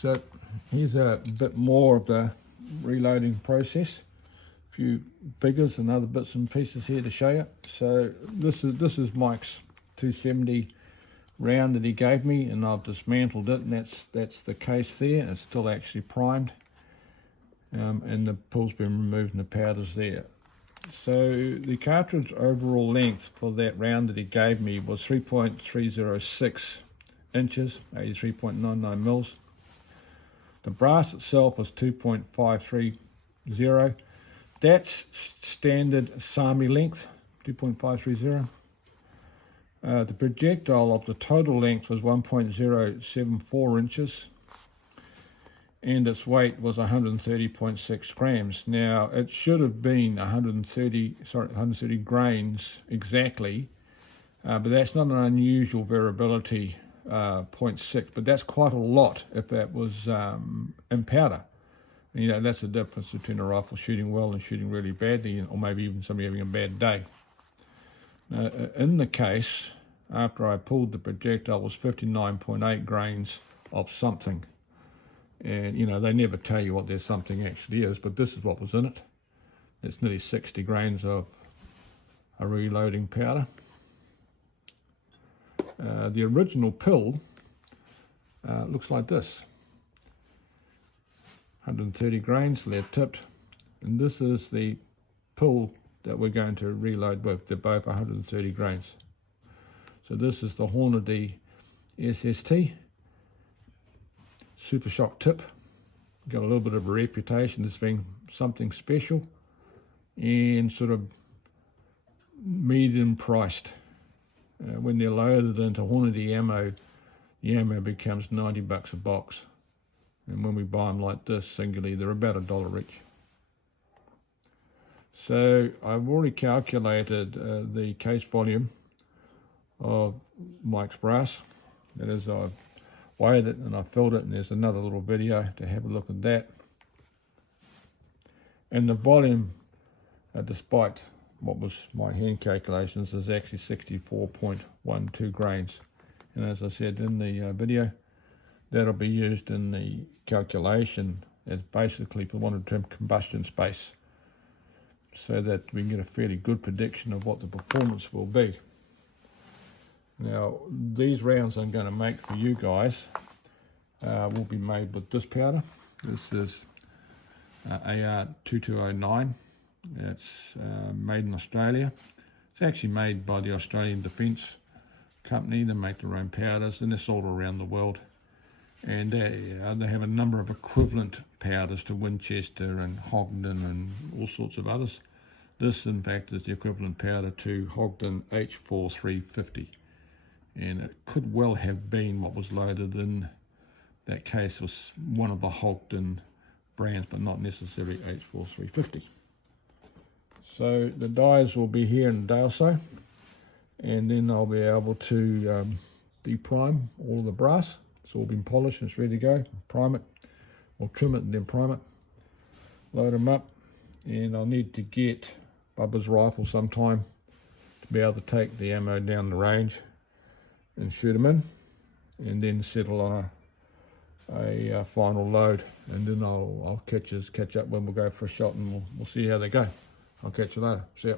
So here's a bit more of the reloading process. A few figures and other bits and pieces here to show you. So this is Mike's 270 round that he gave me, and I've dismantled it, and that's the case there. It's still actually primed, and the pull's been removed and the powder's there. So the cartridge overall length for that round that he gave me was 3.306 inches, 83.99 mils. The brass itself was 2.530. That's standard SAMI length, 2.530. The projectile of the total length was 1.074 inches, and its weight was 130.6 grams. Now it should have been 130 grains exactly, but that's not an unusual variability, 0.6, but that's quite a lot if that was in powder. You know, that's the difference between a rifle shooting well and shooting really badly, or maybe even somebody having a bad day. Now, in the case, after I pulled the projectile, was 59.8 grains of something. And, you know, they never tell you what their something actually is, but this is what was in it. It's nearly 60 grains of a reloading powder. The original pill looks like this. 130 grains, lead tipped. And this is the pill that we're going to reload with. They're both 130 grains. So this is the Hornady SST Super Shock tip. Got a little bit of a reputation as being something special and sort of medium priced. When they're loaded into Hornady ammo, the ammo becomes 90 bucks a box. And when we buy them like this singly, they're about $1 each. So I've already calculated the case volume of Mike's brass. That is, I've weighed it and I filled it, and there's another little video to have a look at that. And the volume, despite what was my hand calculations, is actually 64.12 grains. And as I said in the video, that'll be used in the calculation as basically, for want of a term, combustion space, so that we can get a fairly good prediction of what the performance will be. Now, these rounds I'm going to make for you guys will be made with this powder. This is AR2209. It's made in Australia. It's actually made by the Australian Defence Company. They make their own powders, and they're sold around the world. And they have a number of equivalent powders to Winchester and Hogden and all sorts of others. This, in fact, is the equivalent powder to Hogden H4350. And it could well have been what was loaded in that case was one of the Hogden brands, but not necessarily H4350. So the dies will be here in a day or so, and then I'll be able to deprime all of the brass. It's all been polished and it's ready to go. Prime it, or trim it and then prime it. Load them up, and I'll need to get Bubba's rifle sometime to be able to take the ammo down the range and shoot them in, and then settle on a final load, and then I'll catch up when we'll go for a shot, and we'll see how they go. I'll catch you later. See ya.